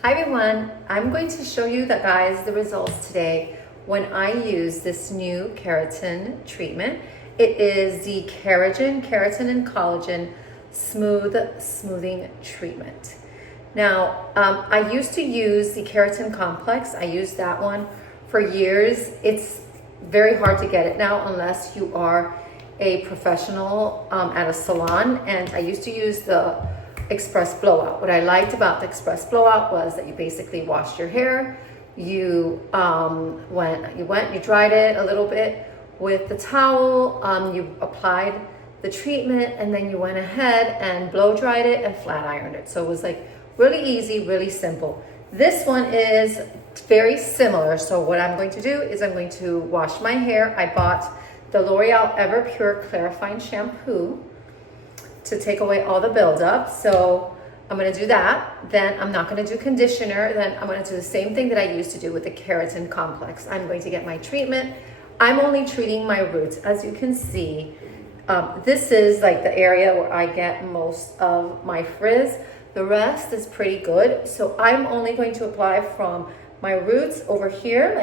Hi everyone, I'm going to show you the results today when I use this new keratin treatment. It is the Keratin and Collagen Smoothing Treatment. Now, I used to use the Keratin Complex. I used that one for years. It's very hard to get it now unless you are a professional at a salon, and I used to use the express blowout. What I liked about the express blowout was that you basically washed your hair, you dried it a little bit with the towel, you applied the treatment, and then you went ahead and blow dried it and flat ironed it. So it was like really easy, really simple. This one is very similar. So what I'm going to do is I'm going to wash my hair. I bought the L'Oreal Everpure Clarifying Shampoo to take away all the buildup. So I'm gonna do that. Then I'm not gonna do conditioner. Then I'm gonna do the same thing that I used to do with the Keratin Complex. I'm going to get my treatment. I'm only treating my roots. As you can see, this is like the area where I get most of my frizz. The rest is pretty good. So I'm only going to apply from my roots over here,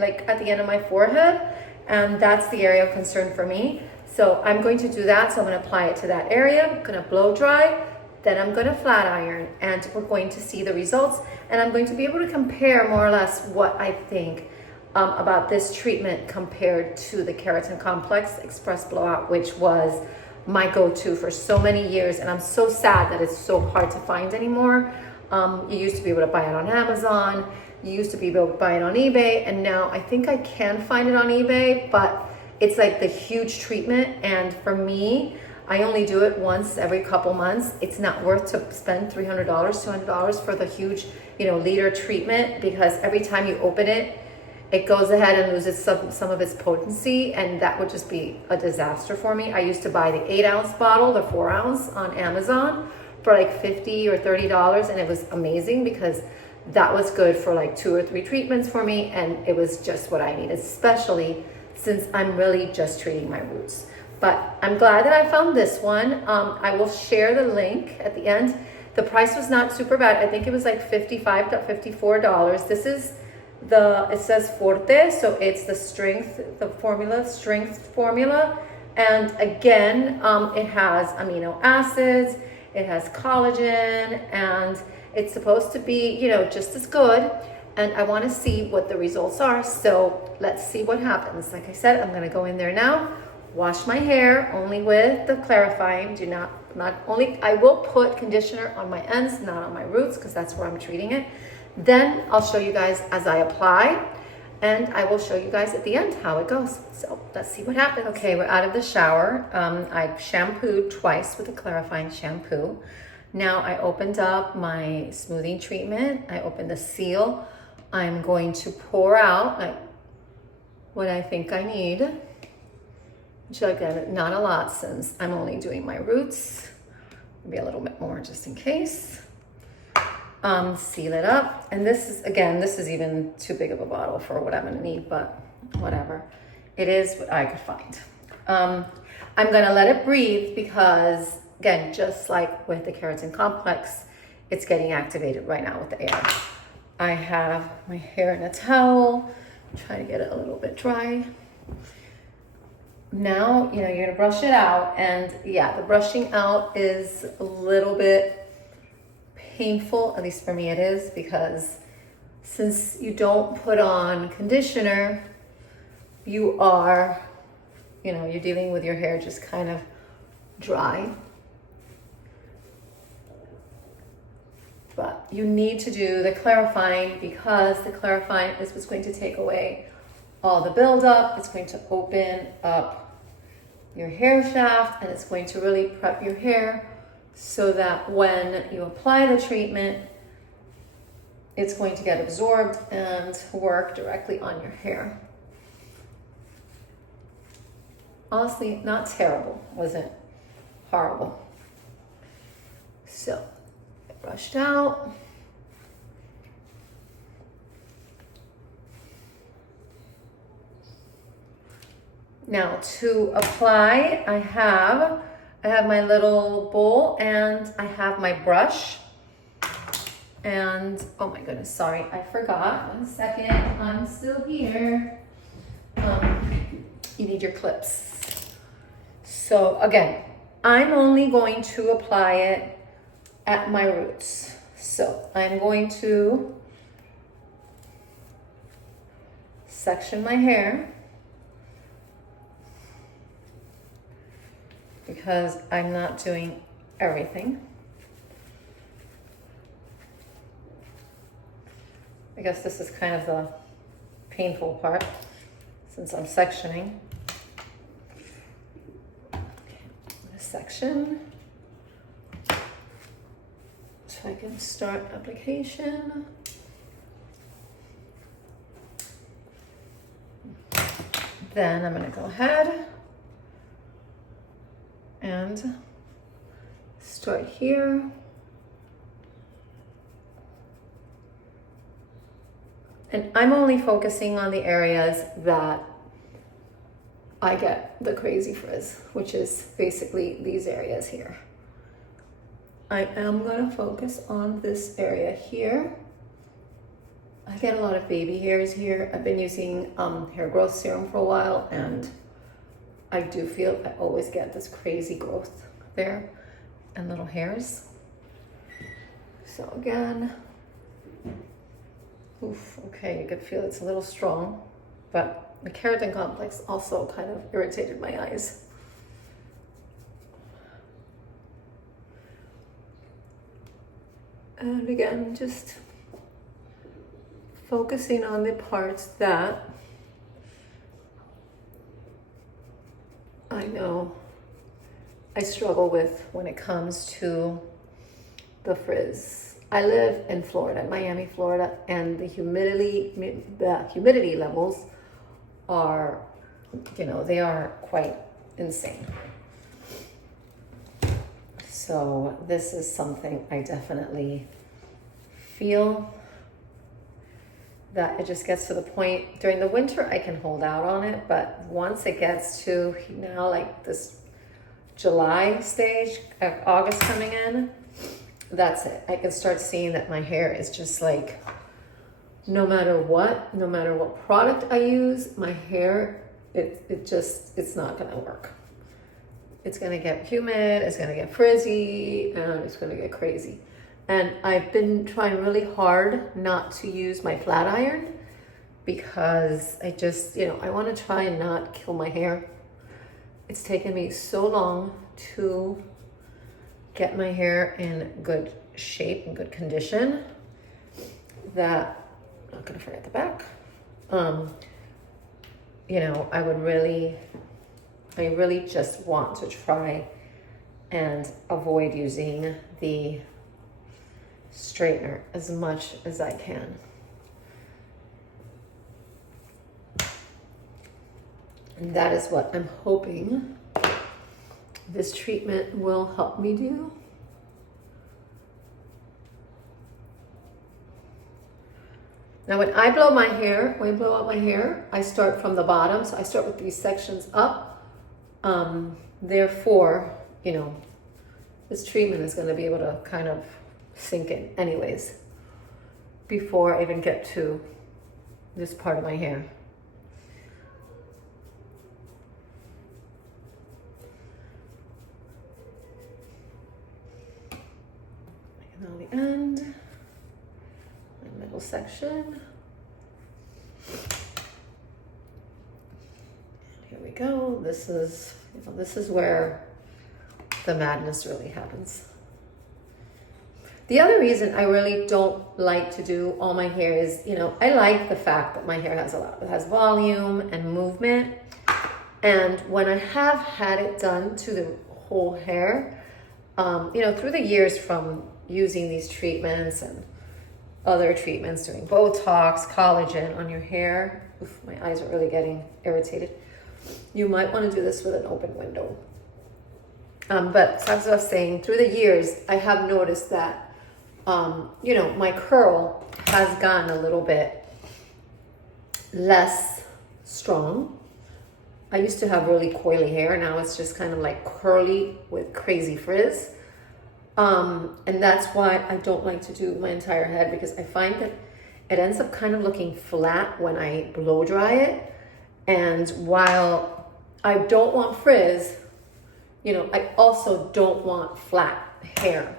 like at the end of my forehead. And that's the area of concern for me. So I'm going to do that. So I'm going to apply it to that area. I'm going to blow dry. Then I'm going to flat iron, and we're going to see the results. And I'm going to be able to compare more or less what I think about this treatment compared to the Keratin Complex Express Blowout, which was my go-to for so many years. And I'm so sad that it's so hard to find anymore. You used to be able to buy it on Amazon. You used to be able to buy it on eBay. And now I think I can find it on eBay, but it's like the huge treatment. And for me, I only do it once every couple months. It's not worth to spend $300, $200 for the huge, liter treatment, because every time you open it, it goes ahead and loses some of its potency, and that would just be a disaster for me. I used to buy the 8-ounce bottle, the 4-ounce on Amazon for like $50 or $30, and it was amazing because that was good for like 2 or 3 treatments for me, and it was just what I needed, especially since I'm really just treating my roots. But I'm glad that I found this one. I will share the link at the end. The price was not super bad. I think it was like $55 to $54. This is it says Forte, so it's the strength formula. And again, it has amino acids, it has collagen, and it's supposed to be, just as good. And I want to see what the results are. So let's see what happens. Like I said, I'm going to go in there now, wash my hair only with the clarifying. I will put conditioner on my ends, not on my roots, because that's where I'm treating it. Then I'll show you guys as I apply, and I will show you guys at the end how it goes. So let's see what happens. Okay, we're out of the shower. I shampooed twice with the clarifying shampoo. Now I opened up my smoothing treatment. I opened the seal. I'm going to pour out what I think I need. Which again, not a lot since I'm only doing my roots. Maybe a little bit more just in case. Seal it up. And this is even too big of a bottle for what I'm gonna need, but whatever. It is what I could find. I'm gonna let it breathe because, again, just like with the Keratin Complex, it's getting activated right now with the air. I have my hair in a towel, try to get it a little bit dry. Now, you're gonna brush it out, and yeah, the brushing out is a little bit painful, at least for me it is, because since you don't put on conditioner, you are, you're dealing with your hair just kind of dry. But you need to do the clarifying, because the clarifying is what's going to take away all the buildup. It's going to open up your hair shaft, and it's going to really prep your hair so that when you apply the treatment, it's going to get absorbed and work directly on your hair. Honestly, not terrible, wasn't horrible. So, brushed out. Now to apply, I have my little bowl and I have my brush. And oh my goodness, sorry, I forgot. 1 second, I'm still here. You need your clips. So again, I'm only going to apply it at my roots. So I'm going to section my hair because I'm not doing everything. I guess this is kind of the painful part since I'm sectioning. Section so I can start application. Then I'm going to go ahead and start here. And I'm only focusing on the areas that I get the crazy frizz, which is basically these areas here. I am going to focus on this area here. I get a lot of baby hairs here. I've been using hair growth serum for a while, and I do feel I always get this crazy growth there and little hairs. So again, oof, okay, you can feel it's a little strong, but the keratin complex also kind of irritated my eyes. And again, just focusing on the parts that I know I struggle with when it comes to the frizz. I live in Florida, Miami, Florida, and the humidity levels are, you know, they are quite insane. So this is something I definitely feel that it just gets to the point during the winter I can hold out on it, but once it gets to now like this July stage, August coming in, that's it. I can start seeing that my hair is just like, no matter what product I use, my hair, it's not gonna work. It's gonna get humid, it's gonna get frizzy, and it's gonna get crazy. And I've been trying really hard not to use my flat iron because I just, you know, I wanna try and not kill my hair. It's taken me so long to get my hair in good shape and good condition that I'm not gonna forget the back. You know, I really just want to try and avoid using the straightener as much as I can. And that is what I'm hoping this treatment will help me do. Now when I blow my hair, I start from the bottom. So I start with these sections up. Therefore, you know, this treatment is going to be able to kind of sink in anyways before I even get to this part of my hair. And on the end, the middle section. Here we go. This is where the madness really happens. The other reason I really don't like to do all my hair is, you know, I like the fact that my hair has volume and movement. And when I have had it done to the whole hair, you know, through the years from using these treatments and other treatments, doing Botox, collagen on your hair. Oof, my eyes are really getting irritated. You might want to do this with an open window. But as I was saying, through the years, I have noticed that, you know, my curl has gotten a little bit less strong. I used to have really coily hair. Now it's just kind of like curly with crazy frizz. And that's why I don't like to do my entire head, because I find that it ends up kind of looking flat when I blow dry it. And while I don't want frizz, you know, I also don't want flat hair.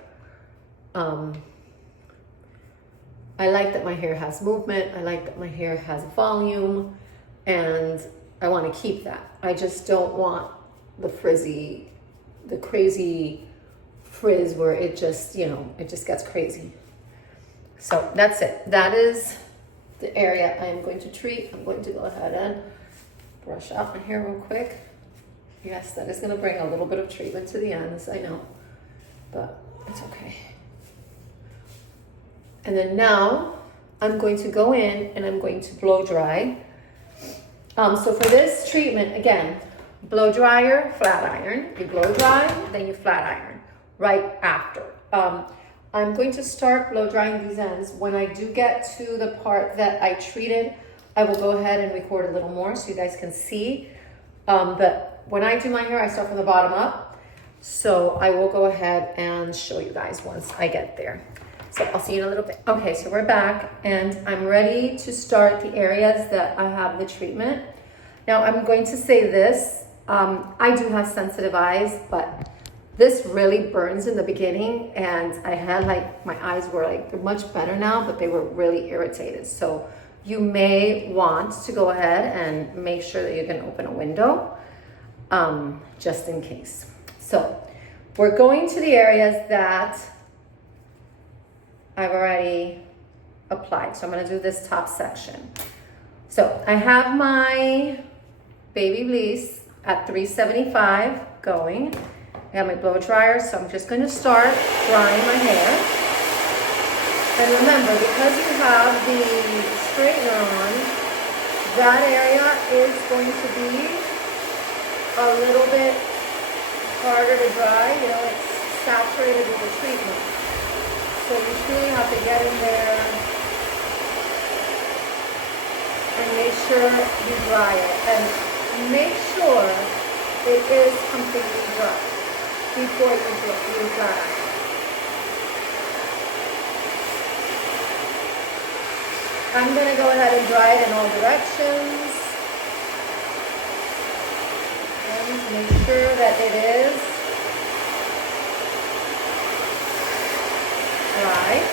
I like that my hair has movement. I like that my hair has volume, and I want to keep that. I just don't want the crazy frizz where it just, you know, it just gets crazy. So that's it. That is the area I am going to treat. I'm going to go ahead and brush out my hair real quick. Yes, that is going to bring a little bit of treatment to the ends, I know, but it's okay. And then now I'm going to go in and I'm going to blow dry. So for this treatment, again, blow dryer, flat iron. You blow dry, then you flat iron right after. I'm going to start blow drying these ends. When I do get to the part that I treated, I will go ahead and record a little more so you guys can see. But when I do my hair, I start from the bottom up. So I will go ahead and show you guys once I get there. So I'll see you in a little bit. Okay, so we're back and I'm ready to start the areas that I have the treatment. Now I'm going to say this, I do have sensitive eyes, but this really burns in the beginning, and I had like, my eyes were like, they're much better now, but they were really irritated. So you may want to go ahead and make sure that you can open a window, just in case. So we're going to the areas that I've already applied. So I'm gonna do this top section. So I have my Baby Bliss at 375 going. I have my blow dryer, so I'm just gonna start drying my hair. And remember, because you have the straightener on, that area is going to be a little bit harder to dry. You know, it's saturated with the treatment. So you truly have to get in there and make sure you dry it. And make sure it is completely dry before you dry it. I'm going to go ahead and dry it in all directions. And make sure that it is dry.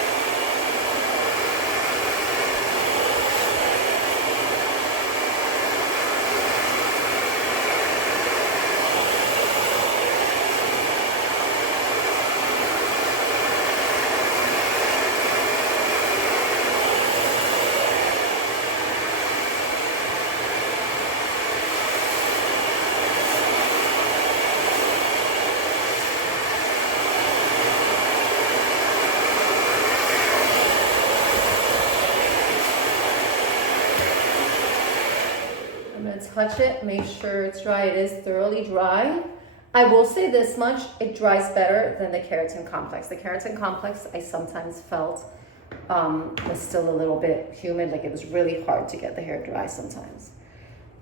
Touch it, make sure it's dry. It is thoroughly dry. I will say this much, it dries better than the Keratin complex. The Keratin complex, I sometimes felt was still a little bit humid, like it was really hard to get the hair dry sometimes.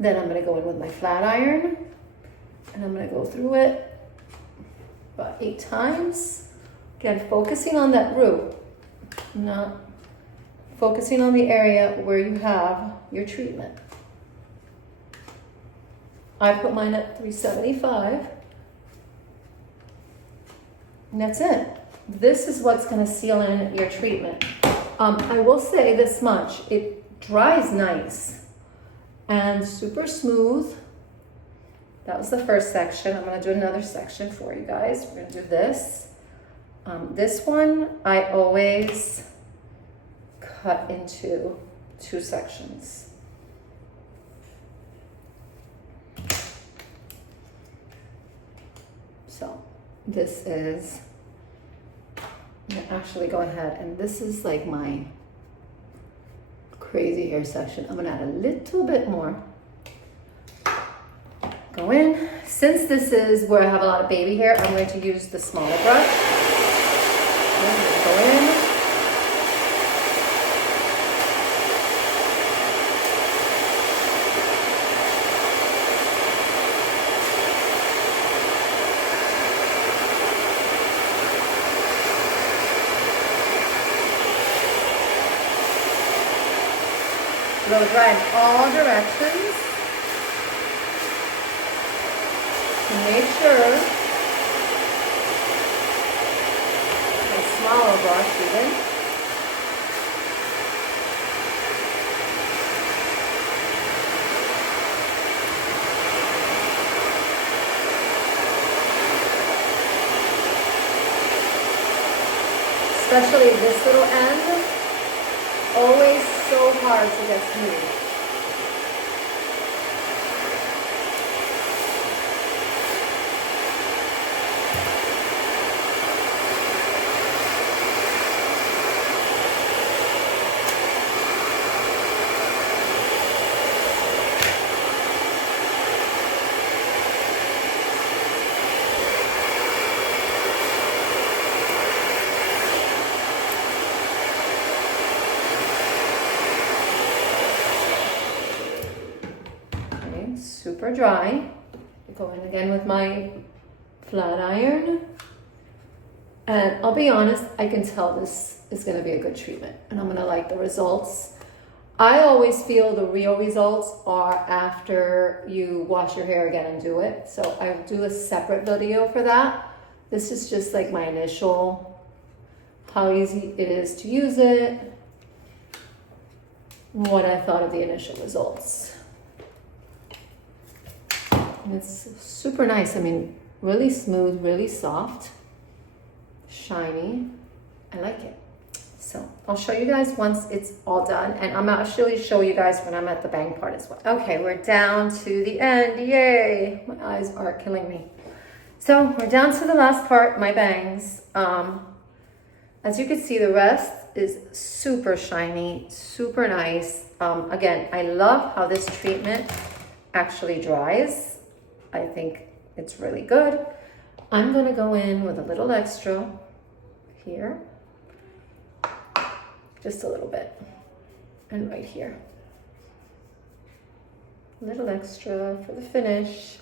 Then I'm gonna go in with my flat iron and I'm gonna go through it about 8 times. Again, focusing on that root, not focusing on the area where you have your treatment. I put mine at 375, and that's it. This is what's gonna seal in your treatment. I will say this much, it dries nice and super smooth. That was the first section. I'm gonna do another section for you guys. We're gonna do this. This one, I always cut into 2 sections. So this is, I'm gonna actually go ahead, and this is like my crazy hair section. I'm gonna add a little bit more. Go in. Since this is where I have a lot of baby hair, I'm going to use the smaller brush. Go in. blow dry in all directions to make sure, a smaller brush even, especially this little end, always so hard to get smooth. Super dry. Go in again with my flat iron. And I'll be honest, I can tell this is going to be a good treatment and I'm going to like the results. I always feel the real results are after you wash your hair again and do it. So I'll do a separate video for that. This is just like my initial, how easy it is to use it, what I thought of the initial results. And it's super nice. I mean, really smooth, really soft, shiny. I like it. So I'll show you guys once it's all done, and I'm actually show you guys when I'm at the bang part as well. Okay, we're down to the end. Yay! My eyes are killing me. So we're down to the last part, my bangs. As you can see, the rest is super shiny, super nice. Again, I love how this treatment actually dries. I think it's really good. I'm gonna go in with a little extra here, just a little bit, and right here. A little extra for the finish.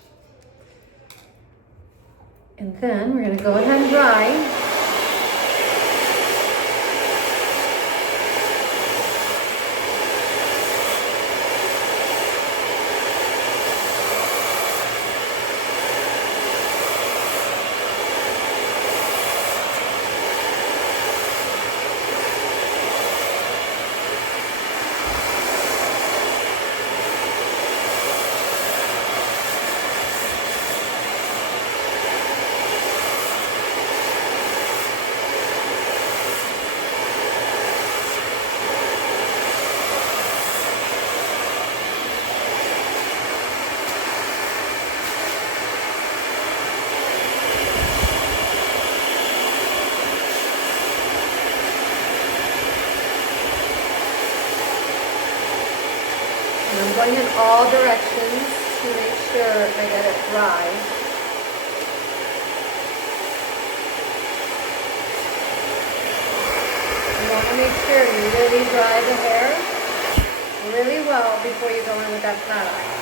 And then we're gonna go ahead and dry. I'm going in all directions to make sure I get it dry. You want to make sure you really dry the hair really well before you go in with that flat iron.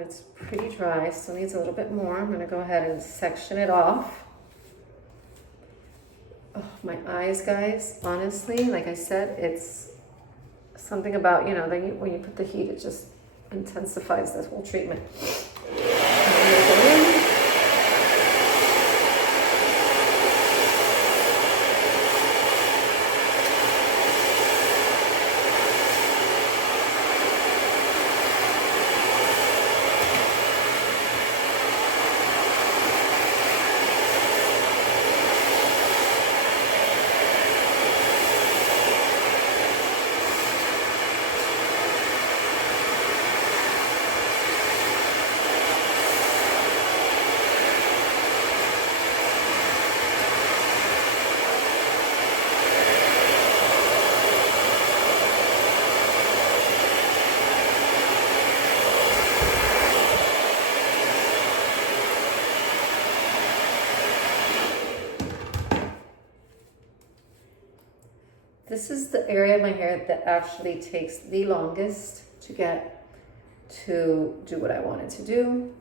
It's pretty dry, still needs a little bit more. I'm going to go ahead and section it off. Oh, my eyes, guys, honestly, like I said, it's something about, you know, when you put the heat, it just intensifies this whole treatment. is the area of my hair that actually takes the longest to get to do what I wanted to do.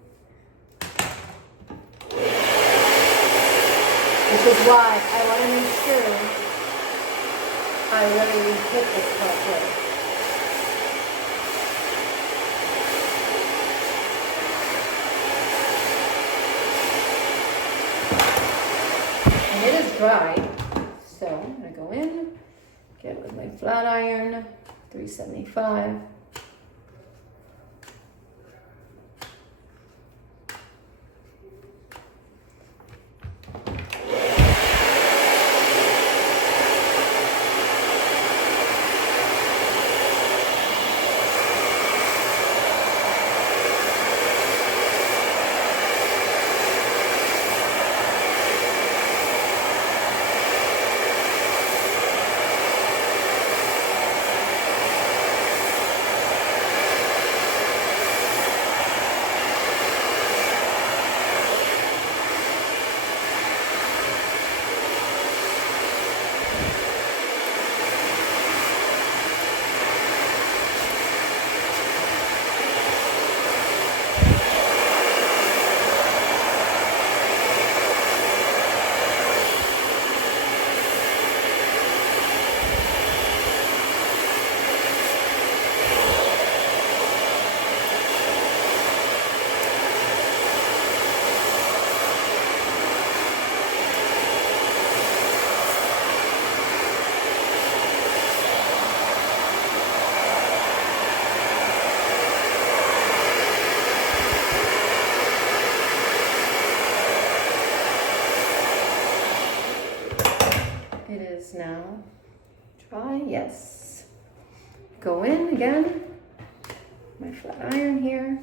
Which is why I want to make sure I really hit this part right. And it is dry, so I'm going to go in, get it with my flat iron, 375. Now dry, yes. Go in again, my flat iron here.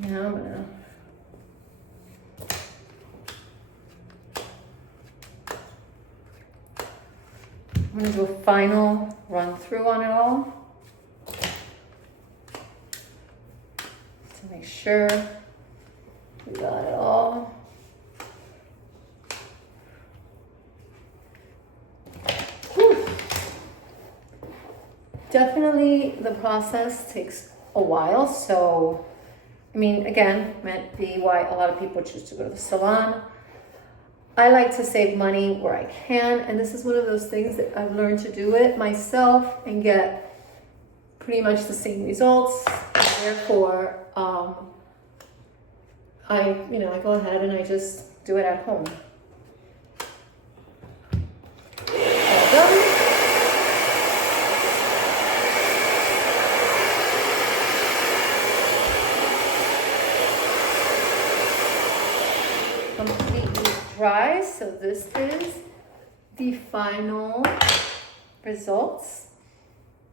Now I'm gonna do a final run through on it all. Make sure we got it all. Whew. Definitely the process takes a while, so I mean, again, might be why a lot of people choose to go to the salon. I like to save money where I can, and this is one of those things that I've learned to do it myself and get pretty much the same results. Therefore, I go ahead and I just do it at home. All done. Completely dry, so this is the final results.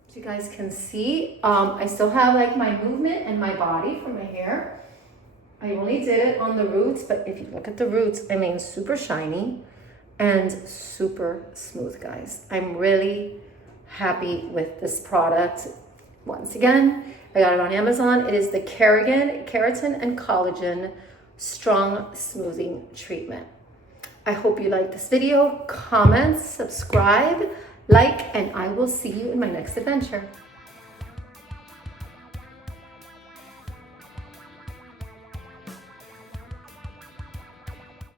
As you guys can see, I still have like my movement and my body for my hair. I only did it on the roots, but if you look at the roots, I mean, super shiny and super smooth, guys. I'm really happy with this product. Once again, I got it on Amazon. It is the Keratin and Collagen Strong Smoothing Treatment. I hope you liked this video. Comment, subscribe, like, and I will see you in my next adventure.